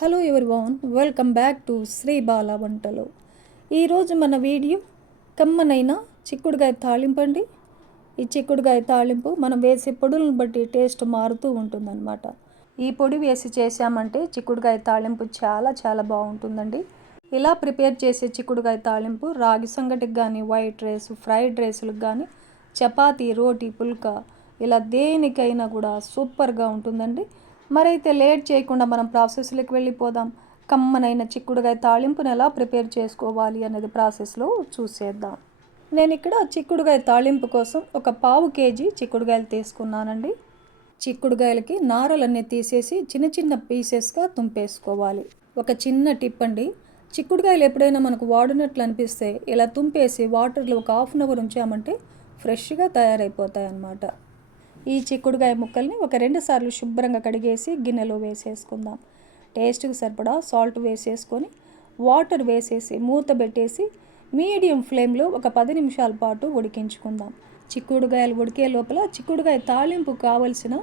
Hello everyone, welcome back to Sri Bala Vantalu. ఈరోజు మన video కమ్మనైన చిక్కుడుగాయ తాళింపు అండి. ఈ చిక్కుడుగాయ తాళింపు మనం వేసే పొడులను బట్టి టేస్ట్ మారుతూ ఉంటుందన్నమాట. ఈ పొడి వేసి చేసామంటే చిక్కుడుగాయ తాళింపు చాలా చాలా బాగుంటుందండి. ఇలా ప్రిపేర్ చేసే చిక్కుడుగాయ తాళింపు రాగి సంగటికి కానీ, వైట్ రైస్, ఫ్రైడ్ రైస్లకు కానీ, చపాతీ, రోటీ, పుల్కా ఇలా దేనికైనా కూడా సూపర్గా ఉంటుందండి. మరైతే లేట్ చేయకుండా మనం ప్రాసెస్లోకి వెళ్ళిపోదాం. కమ్మనైన చిక్కుడుగాయ తాళింపుని ఎలా ప్రిపేర్ చేసుకోవాలి అనేది ప్రాసెస్లో చూసేద్దాం. నేను ఇక్కడ చిక్కుడుగాయ తాళింపు కోసం ఒక 1/2 kg చిక్కుడుగాయలు తీసుకున్నానండి. చిక్కుడుగాయలకి నారలన్నీ తీసేసి చిన్న చిన్న పీసెస్గా తుంపేసుకోవాలి. ఒక చిన్న టిప్ అండి, చిక్కుడుగాయలు ఎప్పుడైనా మనకు వాడినట్లు అనిపిస్తే ఇలా తుంపేసి వాటర్లో ఒక 1/2 అవర్ ఉంచామంటే ఫ్రెష్గా తయారైపోతాయి అన్నమాట. ఈ చిక్కుడుగాయ ముక్కల్ని ఒక 2 సార్లు శుభ్రంగా కడిగేసి గిన్నెలో వేసేసుకుందాం. టేస్ట్కి సరిపడా సాల్ట్ వేసేసుకొని వాటర్ వేసేసి మూత పెట్టేసి మీడియం ఫ్లేమ్లో ఒక 10 నిమిషాల పాటు ఉడికించుకుందాం. చిక్కుడుగాయలు ఉడికే లోపల చిక్కుడుగాయ తాళింపు కావలసిన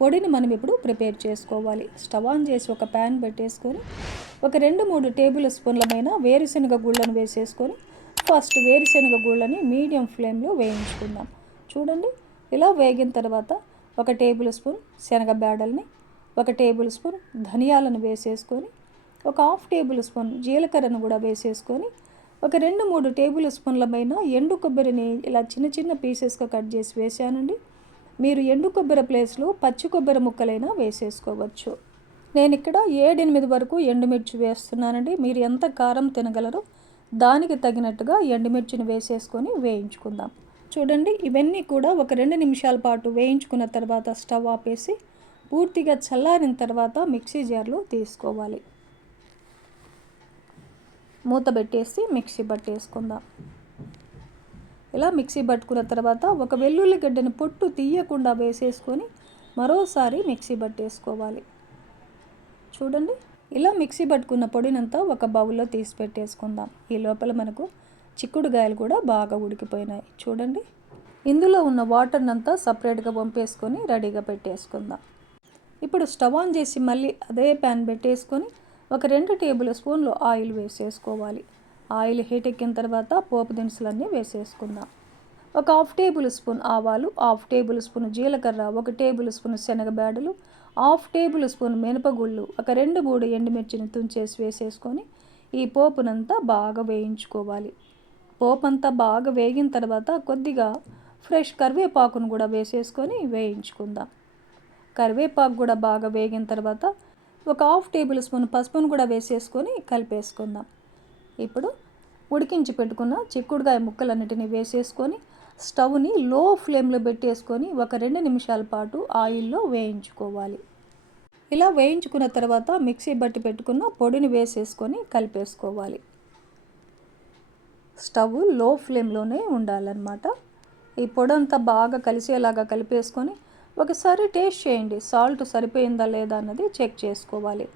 పొడిని మనం ఇప్పుడు ప్రిపేర్ చేసుకోవాలి. స్టవ్ ఆన్ చేసి ఒక ప్యాన్ పెట్టేసుకొని ఒక 2-3 టేబుల్ స్పూన్లమైన వేరుశనగ గుళ్ళను వేసేసుకొని ఫస్ట్ వేరుశనగ గుళ్ళని మీడియం ఫ్లేమ్లో వేయించుకుందాం. చూడండి, ఇలా వేగిన తర్వాత ఒక టేబుల్ స్పూన్ శనగ బేడల్ని, ఒక టేబుల్ స్పూన్ ధనియాలను వేసేసుకొని ఒక 1/2 టేబుల్ స్పూన్ జీలకర్రను కూడా వేసేసుకొని ఒక 2-3 టేబుల్ స్పూన్లమైన ఎండు కొబ్బరిని ఇలా చిన్న చిన్న పీసెస్గా కట్ చేసి వేసానండి. మీరు ఎండు కొబ్బరి ప్లేస్లో పచ్చి కొబ్బరి ముక్కలైనా వేసేసుకోవచ్చు. నేను ఇక్కడ 7-8 వరకు ఎండుమిర్చి వేస్తున్నానండి. మీరు ఎంత కారం తినగలరో దానికి తగినట్టుగా ఎండుమిర్చిని వేసేసుకొని వేయించుకుందాం. చూడండి, ఇవన్నీ కూడా ఒక 2 నిమిషాల పాటు వేయించుకున్న తర్వాత స్టవ్ ఆపేసి పూర్తిగా చల్లారిన తర్వాత మిక్సీ జార్లో తీసుకోవాలి. మూత పెట్టేసి మిక్సీ పట్టేసుకుందాం. ఇలా మిక్సీ పట్టుకున్న తర్వాత ఒక వెల్లుల్లి గడ్డని పొట్టు తీయకుండా వేసేసుకొని మరోసారి మిక్సీ పట్టేసుకోవాలి. చూడండి, ఇలా మిక్సీ పట్టుకున్న పొడినంతా ఒక బౌల్లో తీసి పెట్టేసుకుందాం. ఈ లోపల మనకు చిక్కుడుగాయలు కూడా బాగా ఉడికిపోయినాయి. చూడండి, ఇందులో ఉన్న వాటర్నంతా సపరేట్గా వంపేసుకొని రెడీగా పెట్టేసుకుందాం. ఇప్పుడు స్టవ్ ఆన్ చేసి మళ్ళీ అదే ప్యాన్ పెట్టేసుకొని ఒక 2 టేబుల్ స్పూన్లు ఆయిల్ వేసేసుకోవాలి. ఆయిల్ హీట్ ఎక్కిన తర్వాత పోపు దినుసులన్నీ వేసేసుకుందాం. ఒక 1/2 టేబుల్ స్పూన్ ఆవాలు, 1/2 టేబుల్ స్పూన్ జీలకర్ర, 1 టేబుల్ స్పూన్ శనగబేడలు, 1/2 టేబుల్ స్పూన్ మినపగుళ్ళు, ఒక 2-3 ఎండుమిర్చిని తుంచేసి వేసేసుకొని ఈ పోపునంతా బాగా వేయించుకోవాలి. పోపు అంతా బాగా వేగిన తర్వాత కొద్దిగా ఫ్రెష్ కరివేపాకును కూడా వేసేసుకొని వేయించుకుందాం. కరివేపాకు కూడా బాగా వేగిన తర్వాత ఒక 1/2 టేబుల్ స్పూన్ పసుపును కూడా వేసేసుకొని కలిపేసుకుందాం. ఇప్పుడు ఉడికించి పెట్టుకున్న చిక్కుడుగాయ ముక్కలన్నిటిని వేసేసుకొని స్టవ్ని లో ఫ్లేమ్లో పెట్టేసుకొని ఒక 2 నిమిషాల పాటు ఆయిల్లో వేయించుకోవాలి. ఇలా వేయించుకున్న తర్వాత మిక్సీ బట్టి పెట్టుకున్న పొడిని వేసేసుకొని కలిపేసుకోవాలి. స్టవ్ లో ఫ్లేమ్లోనే ఉండాలన్నమాట. ఈ పొడంతా బాగా కలిసేలాగా కలిపేసుకొని ఒకసారి టేస్ట్ చేయండి. సాల్ట్ సరిపోయిందా లేదా అన్నది చెక్ చేసుకోవాలి.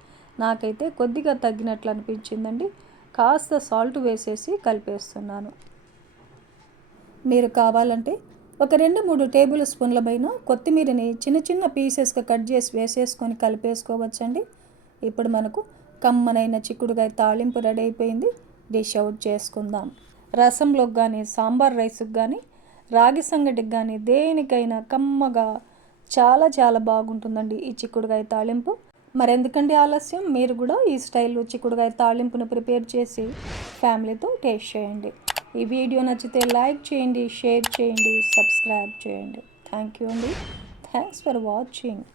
నాకైతే కొద్దిగా తగ్గినట్లు అనిపించిందండి. కాస్త సాల్ట్ వేసేసి కలిపేస్తున్నాను. మీరు కావాలంటే ఒక 2-3 టేబుల్ స్పూన్లపైన కొత్తిమీరని చిన్న చిన్న పీసెస్గా కట్ చేసి వేసేసుకొని కలిపేసుకోవచ్చండి. ఇప్పుడు మనకు కమ్మనైన చిక్కుడుగాయ తాళింపు రెడీ అయిపోయింది. డిష్ అవుట్ చేసుకుందాం. రసంలోకి కానీ, సాంబార్ రైస్కి కానీ, రాగి సంగటికి కానీ దేనికైనా కమ్మగా చాలా చాలా బాగుంటుందండి ఈ చిక్కుడుగాయ తాళింపు. మరెందుకండి ఆలస్యం, మీరు కూడా ఈ స్టైల్లో చిక్కుడుగాయ తాళింపును ప్రిపేర్ చేసి ఫ్యామిలీతో టేస్ట్ చేయండి. ఈ వీడియో నచ్చితే లైక్ చేయండి, షేర్ చేయండి, సబ్స్క్రైబ్ చేయండి. థ్యాంక్ యూ అండి. Thanks for watching.